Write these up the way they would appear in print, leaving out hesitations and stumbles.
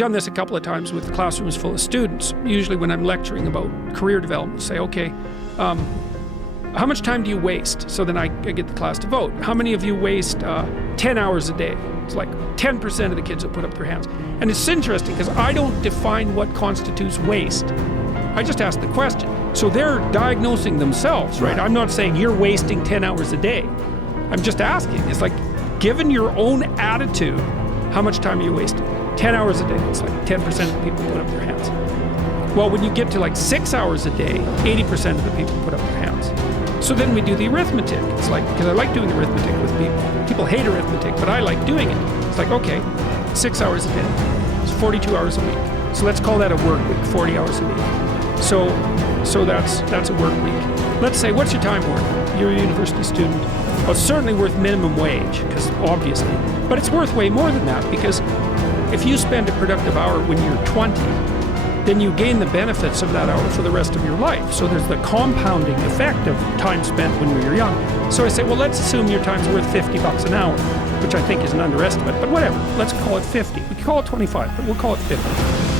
done this a couple of times with classrooms full of students. Usually when I'm lecturing about career development, say, okay, how much time do you waste? So then I get the class to vote. How many of you waste 10 hours a day? It's like 10% of the kids will put up their hands. And it's interesting because I don't define what constitutes waste. I just ask the question. So they're diagnosing themselves, right? I'm not saying you're wasting 10 hours a day. I'm just asking. It's like, given your own attitude, how much time are you wasting? 10 hours a day. It's like 10% of the people put up their hands. Well, when you get to like 6 hours a day, 80% of the people put up their hands. So then we do the arithmetic. It's like, because I like doing arithmetic with people. People hate arithmetic, but I like doing it. It's like, okay, 6 hours a day. It's 42 hours a week. So let's call that a work week, 40 hours a week. So that's a work week. Let's say, what's your time worth? You're a university student. Well, it's certainly worth minimum wage, because obviously. But it's worth way more than that, because if you spend a productive hour when you're 20, then you gain the benefits of that hour for the rest of your life. So there's the compounding effect of time spent when we were young. So I say, well, let's assume your time's worth $50 an hour, which I think is an underestimate, but whatever. Let's call it 50. We can call it 25, but we'll call it 50.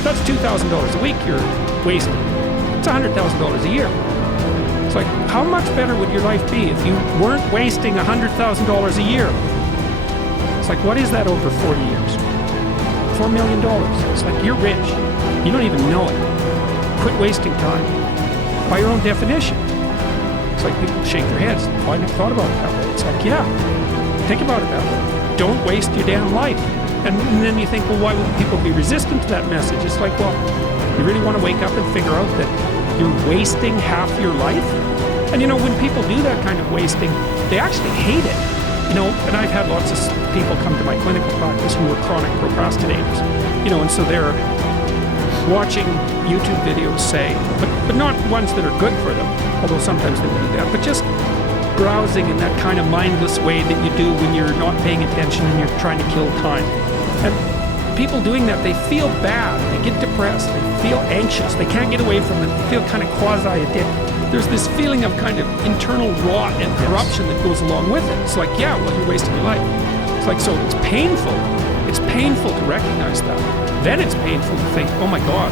That's $2,000 a week you're wasting. It's $100,000 a year. It's like, how much better would your life be if you weren't wasting $100,000 a year? It's like, what is that over 40 years? $4 million. It's like, you're rich. You don't even know it. Quit wasting time. By your own definition. It's like people shake their heads. Oh, I never thought about it that way. It's like, yeah, think about it that way. Don't waste your damn life. And then you think, well, why would people be resistant to that message? It's like, well, you really want to wake up and figure out that you're wasting half your life? And you know, when people do that kind of wasting, they actually hate it. You know, and I've had lots of people come to my clinical practice who are chronic procrastinators. You know, and so they're watching YouTube videos, say, but not ones that are good for them, although sometimes they will do that, but just browsing in that kind of mindless way that you do when you're not paying attention and you're trying to kill time. And people doing that, they feel bad, they get depressed, they feel anxious, they can't get away from it, they feel kind of quasi-addicted. There's this feeling of kind of internal rot and corruption that goes along with it. It's like, yeah, well, you're wasting your life. It's like, so it's painful. It's painful to recognize that. Then it's painful to think, oh my God,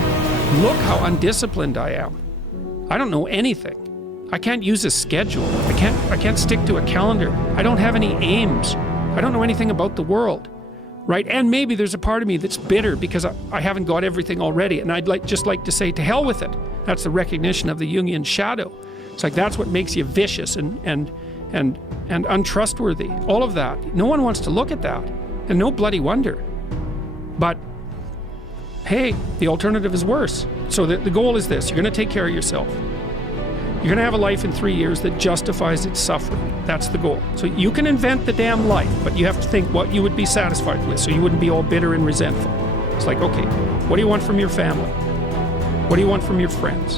look how undisciplined I am. I don't know anything. I can't use a schedule. I can't stick to a calendar. I don't have any aims. I don't know anything about the world, right? And maybe there's a part of me that's bitter because I haven't got everything already, and I'd just like to say, to hell with it. That's the recognition of the Jungian shadow. It's like, that's what makes you vicious and untrustworthy. All of that. No one wants to look at that, and no bloody wonder. But hey, the alternative is worse. So the goal is this: you're going to take care of yourself. You're going to have a life in 3 years that justifies its suffering. That's the goal. So you can invent the damn life, but you have to think what you would be satisfied with, so you wouldn't be all bitter and resentful. It's like, okay, what do you want from your family? What do you want from your friends?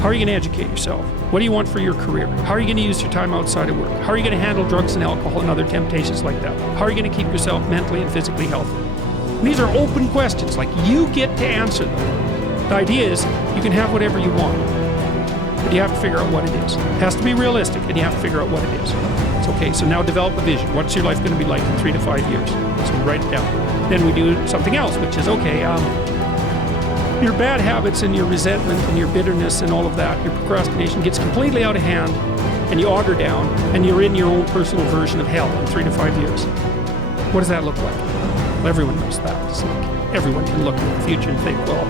How are you going to educate yourself? What do you want for your career? How are you going to use your time outside of work? How are you going to handle drugs and alcohol and other temptations like that? How are you going to keep yourself mentally and physically healthy? And these are open questions, like you get to answer them. The idea is you can have whatever you want, but you have to figure out what it is. It has to be realistic, and you have to figure out what it is. It's okay, so now develop a vision. What's your life going to be like in 3 to 5 years? So write it down. Then we do something else, which is, okay, your bad habits and your resentment and your bitterness and all of that, your procrastination gets completely out of hand, and you auger down, and you're in your own personal version of hell in 3 to 5 years. What does that look like? Well, everyone knows that. It's like everyone can look at the future and think, well,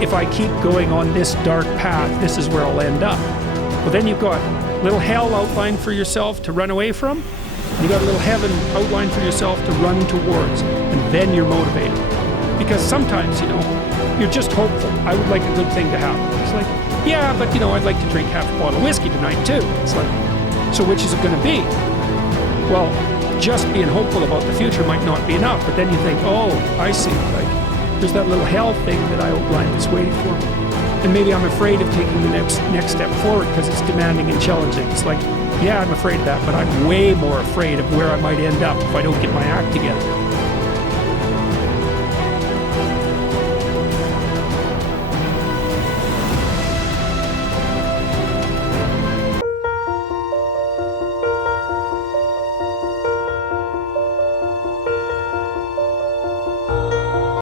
if I keep going on this dark path, this is where I'll end up. Well, then you've got a little hell outlined for yourself to run away from, and you've got a little heaven outlined for yourself to run towards, and then you're motivated. Because sometimes, you know, you're just hopeful. I would like a good thing to happen. It's like, yeah, but you know, I'd like to drink half a bottle of whiskey tonight too. It's like, so which is it going to be? Well, just being hopeful about the future might not be enough, but then you think, oh, I see, like, there's that little hell thing that I outlined that's waiting for me. And maybe I'm afraid of taking the next step forward because it's demanding and challenging. It's like, yeah, I'm afraid of that, but I'm way more afraid of where I might end up if I don't get my act together.